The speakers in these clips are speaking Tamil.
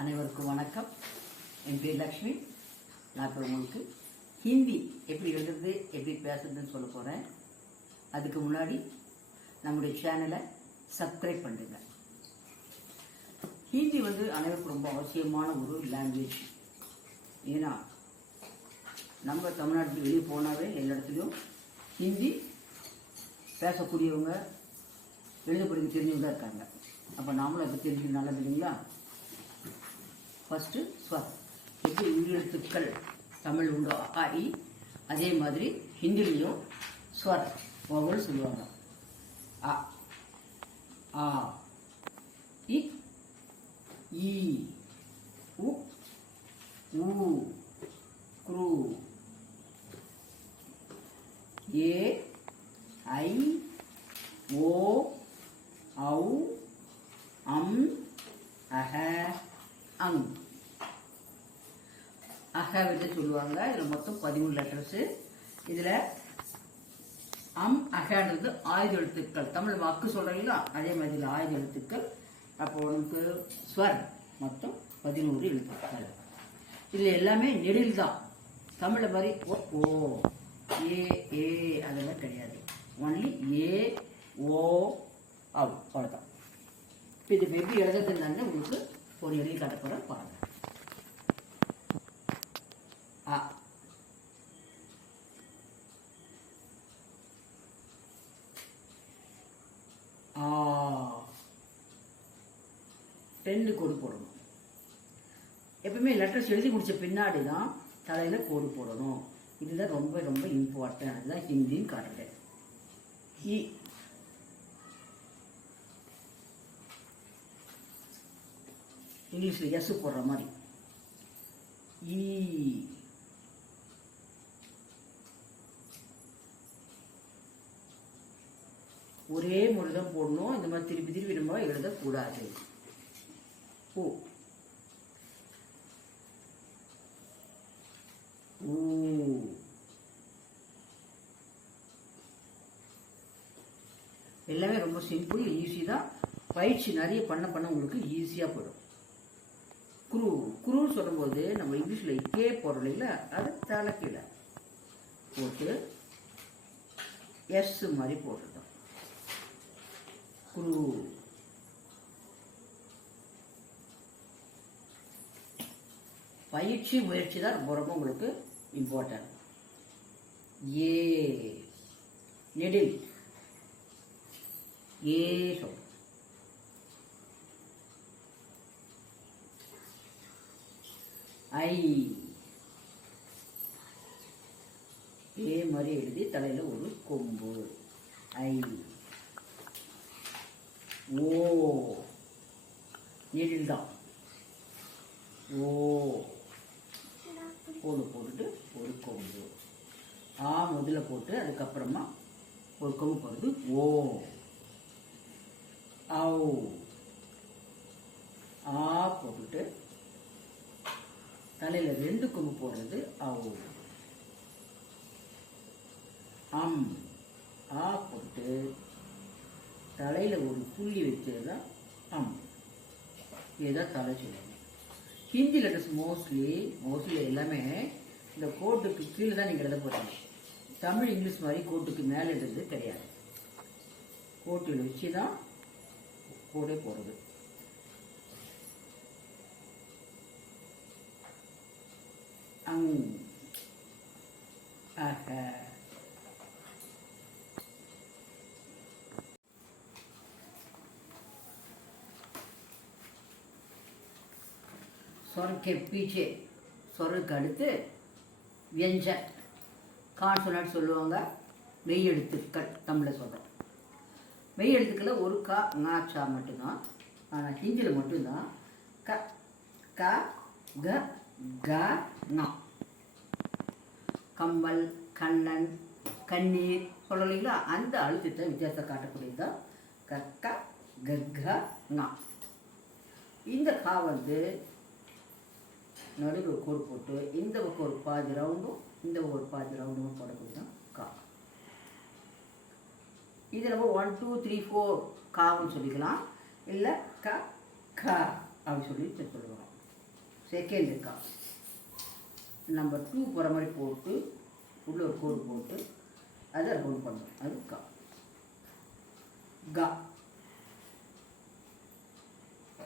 அனைவருக்கும் வணக்கம். என் பேர் லக்ஷ்மி. நான் இப்போ உங்களுக்கு ஹிந்தி எப்படி எழுதுறது எப்படி பேசுறதுன்னு சொல்ல போகிறேன். அதுக்கு முன்னாடி நம்முடைய சேனலை சப்ஸ்கிரைப் பண்ணுங்க. ஹிந்தி அனைவருக்கும் ரொம்ப அவசியமான ஒரு லாங்குவேஜ். ஏன்னா நம்ம தமிழ்நாட்டுக்கு வெளியே போனாவே எல்லா இடத்துலையும் ஹிந்தி பேசக்கூடியவங்க எழுத படிக்க தெரிஞ்சவங்க தான் இருக்காங்க. அப்போ நாமளும் அதை தெரிஞ்சுக்க நல்லது இல்லைங்களா? ஃபஸ்ட்டு ஸ்வர், எப்படி உயிரெழுத்துக்கள் தமிழ் உண்டோ அ இ, அதே மாதிரி ஹிந்திலையும் ஸ்வர் ஒவ்வொரு சொல்லுவாங்க. அ ஆ இ ஈ உ ஊ க்ரு ஏ ஐ ஓ ஔ அம் அஹ அங். அஹ சொல்லுவாங்க. இதில் மொத்தம் 13 லெட்டர்ஸு. இதில் அம் அஹன்றது ஆயுத எழுத்துக்கள். தமிழ் வாக்கு சொல்கிறீங்களா, அதே மாதிரி இதில் ஆயுத எழுத்துக்கள். அப்போ நமக்கு ஸ்வர் மொத்தம் 11 எழுத்துக்கள். இதில் எல்லாமே நெடில் தான். தமிழை மாதிரி ஓ ஓ ஏ ஏ அதெல்லாம் கிடையாது. ஒன்லி ஏ ஓ அவ் அவ்வளோதான். இப்போ இது எப்படி எழுதுறதுன்னு உங்களுக்கு ஒரு எழுதி காட்ட போகிறேன் பாருங்க. அ ஆ 10 கோடு போடணும். எப்பவுமே லெட்டர்ஸ் எழுதி முடிச்ச பின்னாடி தான் தலையில் கோடு போடணும். இதுதான் ரொம்ப ரொம்ப இம்பார்ட்டன்ட். அதுதான் ஹிந்தின்னு காட்டுறேன். இ இங்கிலீஷில் எஸ் போடுற மாதிரி. ஈ ஒரே முறை தான் போடணும். இந்த மாதிரி திருப்பி திருப்பி நம்ம எழுதக்கூடாது. ஓ ஊ எல்லாமே ரொம்ப சிம்பிள், ஈஸி தான். பயிற்சி நிறைய பண்ண உங்களுக்கு ஈஸியாக போயிடும். குரு குருன்னு சொல்லும்போது நம்ம இங்கிலீஷில் கே போடுறோம் இல்லைங்களா, அது தலை கீழே போட்டு எஸ் மாதிரி போட்டுட்டோம். குரு. பயிற்சி முயற்சி தான் ரொம்ப ரொம்ப உங்களுக்கு இம்பார்ட்டன்ட். ஏ நெடில் ஏ சொல். ஐ ஏ மாதிரி எழுதி தலையில் ஒரு கொம்பு. ஐ ஓ நெடில் தான். ஓ கோடு போட்டுட்டு ஒரு கொம்பு. ஆ முதல்ல போட்டு அதுக்கப்புறமா ஒரு கொம்பு போடுறது ஓ. ஔ ஆ போட்டுட்டு தலையில் 2 கொம்பு போடுறது ஔ. அம் ஆ போட்டு தலையில் ஒரு புள்ளி வச்சது அம். இதுதான் தலை சொல்லுவாங்க. ஹிந்தி லெட்டர்ஸ் மோஸ்ட்லி எல்லாமே இந்த கோட்டுக்கு கீழே தான் நீங்கள் எழுத போகிறீங்க. தமிழ் இங்கிலீஷ் மாதிரி கோட்டுக்கு மேலே எழுதுறது கிடையாது. கோட்டில் வச்சு தான் கோடே போடுறது. அங் அஹ स्वर के पीछे स्वருக்கு அடுத்து व्यंजन கான்சோனன்ட் சொல்லுவாங்க. மெய் எழுத்துக்கள் தமிழில் சொல்கிறோம். மெய் எழுத்துக்களில் ஒரு கா ஙா சா மட்டும்தான். ஆனால் ஹிந்தியில் மட்டும்தான் க க க க ஙா. கம்பல் கண்ணன் கண்ணீர் சொல்லலைங்களா, அந்த அழுத்தத்தை வித்தியாசம் காட்டக்கூடியதுதான் க க க க ஞா. இந்த கா நடுவில் ஒரு கோடு போட்டு இந்த பக்கம் ஒரு பாதி ரவுண்டும் இந்த ஒரு பாதி ரவுண்டும் போடக்கூடிய தான் கா. இது நம்ம 1 2 3 4 கான்னு சொல்லிக்கலாம். இல்லை க க அப்படின்னு சொல்லி சொல்லுவோம். செகண்ட் கா. நம்பர் 2 போகிற மாதிரி போட்டு உள்ள ஒரு கோடு போட்டு அதை ரவுண்ட் பண்ணுறோம். அது கா. கா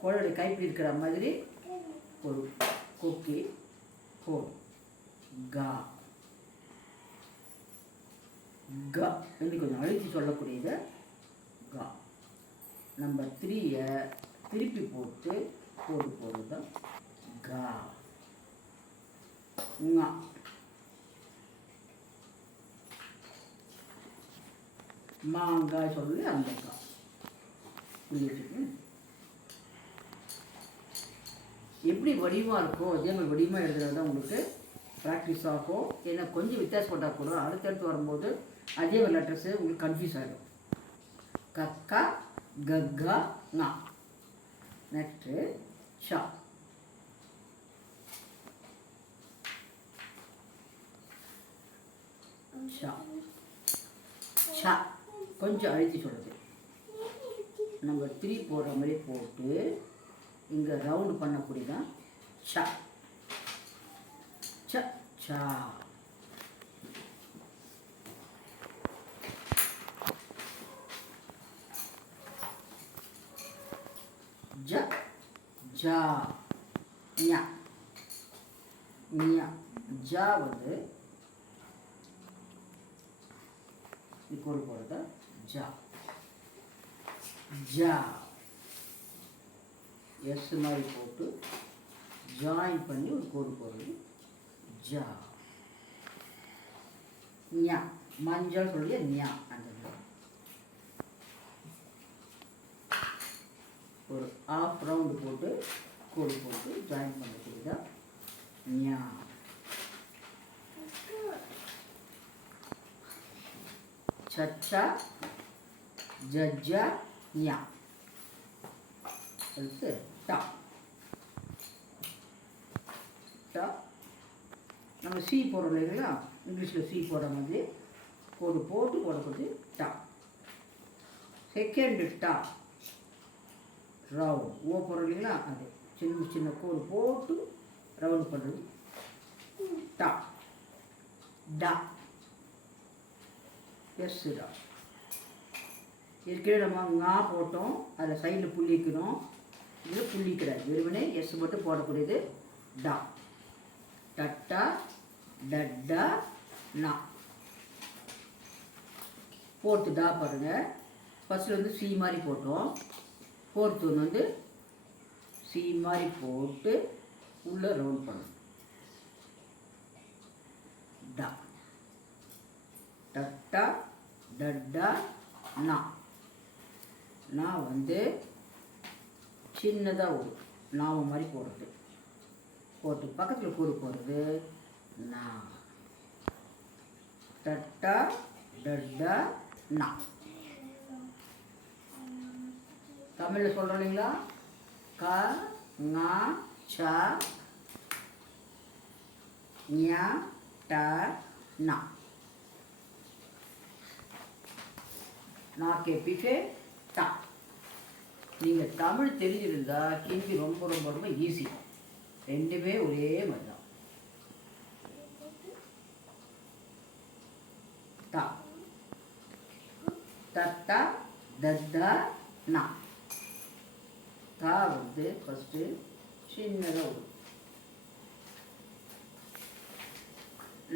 கோளுடைய கைப்பிடி இருக்கிற மாதிரி ஒரு கொக்கி கோடு. கா. கா என்று கொஞ்சம் அழுத்தி சொல்லக்கூடியது கா. நம்பர் 3 திருப்பி போட்டு கோடு போடுறது தான் கா. ஙா. மாங்காய் சொல்லி அந்த கா புரிஞ்சுட்டு எப்படி வடிவமாக இருக்கோ அதே மாதிரி வடிவமாக எழுதுறது தான் உங்களுக்கு ப்ராக்டிஸ் ஆகும். ஏன்னா கொஞ்சம் வித்தியாசப்பட்டால் கூட அடுத்தடுத்து வரும்போது அதே ஒரு லெட்டர்ஸு உங்களுக்கு கன்ஃபியூஸ் ஆகிடும். கக்கா கக்கா ஙா. நெக்ஸ்ட்டு ஷா. ஷா. ஷா கொஞ்சம் அழுத்தி சொல்லுது. நம்பர் 3 போடுற மாதிரி போட்டு இங்கே ரவுண்டு பண்ணக்கூடியதான் ஷா. ச சா. ஜ ஜா. ஞா. ஞா. ஜா வந்து கோடு போடுறது ஜா. ஜா எஸ் மாதிரி போட்டு ஜாயின் பண்ணி ஒரு கோடு போடுறது ஜா. ஞா. மஞ்சள் சொல்லிய ஞா. அந்த ஒரு ஆஃப் ரவுண்டு போட்டு கோடு போட்டு ஜாயின் பண்ணக்கூடியதா ஞா. சச்சா ஜஜ்ஜா ஞா. அடுத்து டா. டா நம்ம சி போடுறோம் இல்லைங்களா, இங்கிலீஷில் சி போடுற மாதிரி கோடு போட்டு போடக்கூடிய டா. செகண்ட் டா ரவுண்ட். ஓ போடுறோம் இல்லைங்களா, அது சின்ன சின்ன கோடு போட்டு ரவுண்ட் பண்ணுறது டா. டா எஸ்டா. ஏற்கனவே நம்ம ங்கா போட்டோம், அதில் சைடில் புள்ளிக்கணும். இது புள்ளிக்கிறார் வெறுமனே எஸ் மட்டும் போடக்கூடியது டா. டட்டா டட்டா நா. ஃபோர்த்து டா பாருங்க. ஃபஸ்ட்டில் வந்து சி மாதிரி போட்டோம். ஃபோர்த்து ஒன்று வந்து சி மாதிரி போட்டு உள்ளே ரவுண்ட் பண்ணணும். டா. டட்டா டட்டா நா. நான் வந்து சின்னதாக ஒரு நாம மாதிரி போடுறது, போட்டு பக்கத்தில் கோடு போடுறது நா. டட்டா டட்டா நா. தமிழில் சொல்கிறோம் இல்லைங்களா, க ஙா சா ஞா டா நா. நாக்கே பிஃபே டா. நீங்கள் தமிழ் தெரிஞ்சிருந்தால் ஹிந்தி ரொம்ப ரொம்ப ரொம்ப ஈஸி. ரெண்டுமே ஒரே மாதிரி தான். டா. தத்தா தத்தா நா. தா வந்து ஃபஸ்ட்டு சின்னதாக வரும்.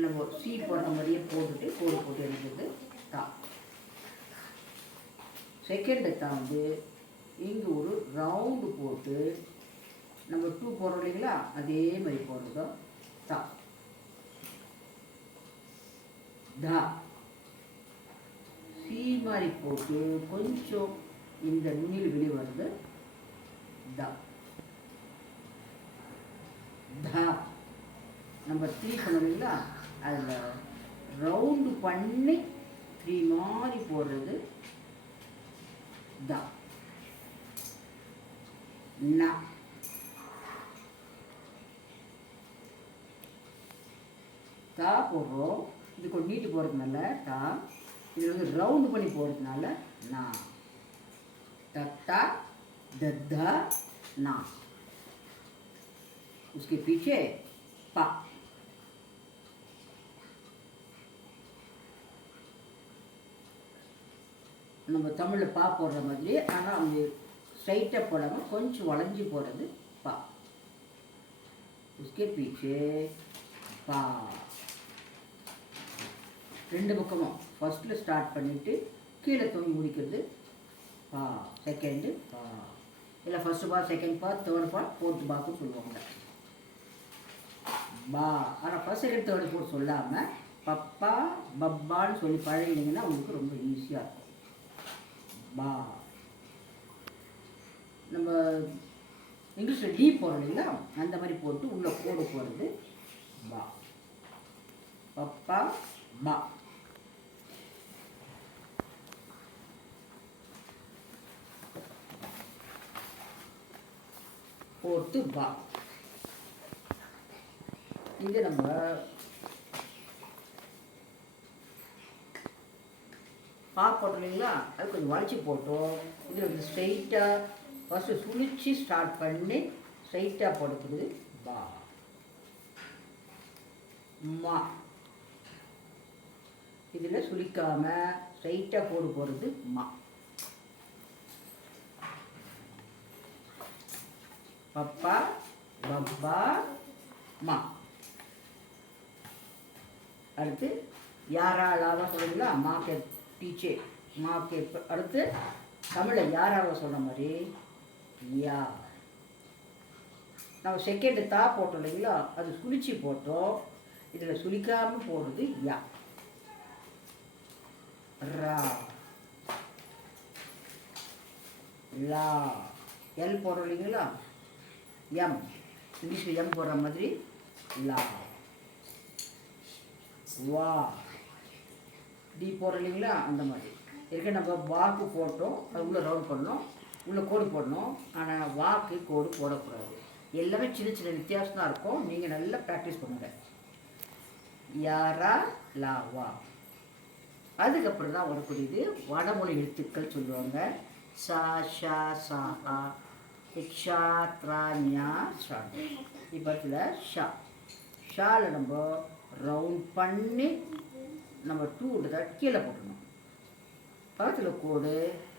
நம்ம சி போடுற மாதிரியே போட்டுட்டு கோடு போட்டு எடுக்கிறது தா. செகண்டு தா வந்து இங்கே ஒரு ரவுண்டு போட்டு நம்ம 2 போடுறோம் இல்லைங்களா, அதே மாதிரி போடுறதோ தா. தா. சி மாதிரி போட்டு கொஞ்சம் இந்த நுனியில் வெளியே வருது தா. தா. நம்பர் 3 சொன்னோம் இல்லைங்களா, அதில் ரவுண்டு பண்ணி 3 மாதிரி போடுறது தா. நா. தா போடுறோம். இதுக்கு ஒரு நீட்டு போடுறதுனால தா. இதில் வந்து ரவுண்டு பண்ணி போடுறதுனால நா. தத்தா தத்தா நா. उसके पीछे पा. நம்ம தமிழில் பா போடுற மாதிரி, ஆனால் அவங்க ஸ்ட்ரைட்டாக போடாமல் கொஞ்சம் வளைஞ்சி போடுறது பா. उसके पीछे பா. ரெண்டு பக்கமும் ஃபர்ஸ்ட்டில் ஸ்டார்ட் பண்ணிவிட்டு கீழே தூங்கி முடிக்கிறது பா. செகண்டு பா. இல்லை ஃபர்ஸ்ட் பா, செகண்ட் பா, தேர்ட் பா, ஃபோர்த் பாக்குன்னு சொல்லுவாங்க. பா. ஆனால் ஃபர்ஸ்ட் செகண்ட் தேர்டு ஃபோர்த் சொல்லாமல் பப்பா பப்பான்னு சொல்லி பழகினீங்கன்னா உங்களுக்கு ரொம்ப ஈஸியாக இருக்கும். பா. நம்ம இங்கிலீஷில் டி போடுறோம் இல்லைங்களா, அந்த மாதிரி போட்டு உள்ளே கோடு போடுறது பா. பப்பா பா. போட்டு பா. இங்கே நம்ம பா போட்டோம் இல்லைங்களா, அது கொஞ்சம் வளைச்சி போட்டோம். இது வந்து ஸ்ட்ரைட்டாக ஃபஸ்ட்டு சுழிச்சு ஸ்டார்ட் பண்ணி ஸ்ட்ரைட்டாக போடுறது பா. மா. இதில் சுழிக்காமல் ஸ்ட்ரைட்டாக கோடு போடுறது மா. பப்பா பப்பா மா. அடுத்து யாராலாவா சொல்லுங்களா, மா கே பீச்சே மா கே. அடுத்து தமிழில் யாராவா சொன்ன மாதிரி யா. நம்ம செகண்டு தா போட்டோம் இல்லைங்களா, அது சுழிச்சு போட்டோம். இதில் சுழிக்காமல் போடுறது யா. ரா. லா. எல் போடுறோம் இல்லைங்களா, எம். இங்கிலீஷில் எம் போடுற மாதிரி லா. வா. டி போடுறோம் இல்லைங்களா, அந்த மாதிரி இருக்க. நம்ம வாக்கு போட்டோம், அது உள்ளே ரவுண்ட் பண்ணோம், உள்ளே கோடு போடணும். ஆனால் வாக்கு கோடு போடக்கூடாது. எல்லாமே சின்ன சின்ன வித்தியாசம் தான் இருக்கும். நீங்கள் நல்லா ப்ராக்டிஸ் பண்ணுங்கள். யாரா லா வா. அதுக்கப்புறம் தான் வரக்கூடியது வடமொழி எழுத்துக்கள் சொல்லுவாங்க. சா ஷா சா ஹா இக்ஷா த்ரா ஞா ஷா. இப்போ ஷா. ஷாவில் நம்ம ரவுண்ட் பண்ணி நம்ம டூன்றதை கீழே போட்டணும். பக்கத்தில் கோடு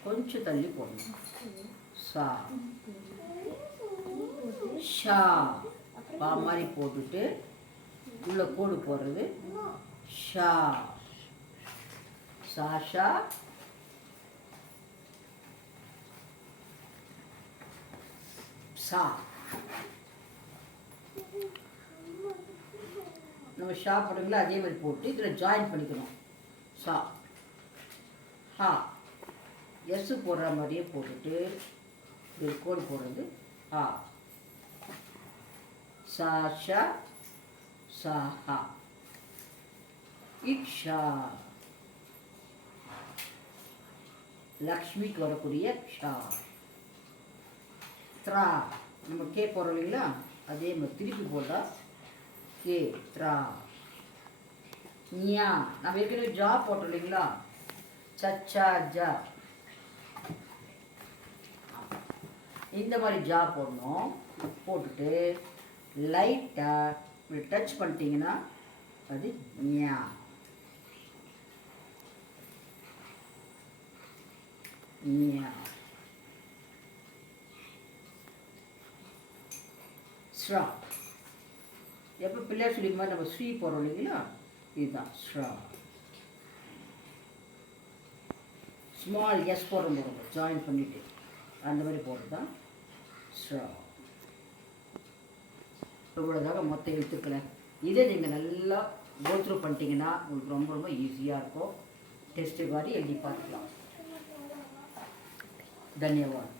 கொஞ்சம் தள்ளி போடணும். சா. ஷா. பா மாதிரி போட்டுட்டு உள்ள கோடு போடுறது ஷா. சாஷா. சா. நம்ம ஷா போடுங்களா, அதே மாதிரி போட்டு இதில் ஜாயின் பண்ணிக்கணும். சா. ஹா. எஸ் போடுற மாதிரியே போட்டுட்டு இது கோடு போடுறது ஹா. சாஷா சாஹா. இக்ஷா. லக்ஷ்மிக்கு வரக்கூடிய ஷா. த்ரா. நம்ம கே போடுறோம் இல்லைங்களா, அதே மாதிரி திருப்பி போட்டால் கே த்ரா. ஞா. நம்ம ஏற்கனவே ஜா போட்டோம் இல்லைங்களா, சச்சா ஜா. இந்த மாதிரி ஜா போடணும். போட்டுட்டு லைட்டாக இப்படி டச் பண்ணிட்டீங்கன்னா அது ஞா. ஞா. ஸ்ரா. எப்போ பிள்ளையார் சொல்லி மாதிரி நம்ம ஸ்ரீ போடுறோம் இல்லைங்களா, இதுதான் ஸ்ரா. ஸ்மால் எஸ் போடுறோம் ஜாயின் பண்ணிவிட்டு அந்த மாதிரி போடுறது தான் ஸ்ரா. இவ்வளோதாக மொத்த எழுத்துக்களை இதை நீங்கள் நல்லா கோத்ரூ பண்ணிட்டீங்கன்னா உங்களுக்கு ரொம்ப ரொம்ப ஈஸியாக இருக்கும். டெஸ்ட்டு மாதிரி எழுதி பார்த்துக்கலாம். தன்யவாத்.